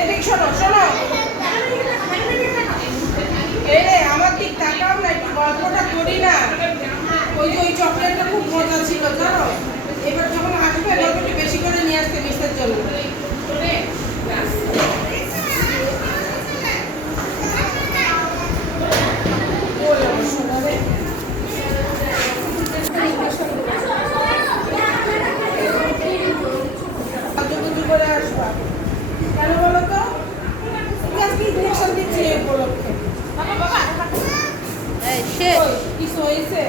এদিক শোনো শোনো, আমার দিক তাকাও না, একটু গল্পটা করি না। ওই যে ওই চকলেটটা খুব মজা ছিল জানো, এবার যখন আসবে গল্পটা বেশি করে নিয়ে আসতে মিষ্টের জন্য। করে আসবা কেন বলো তো, আজকে ইঞ্জেকশন দিচ্ছি এই উপলক্ষে। কিছু হয়েছে?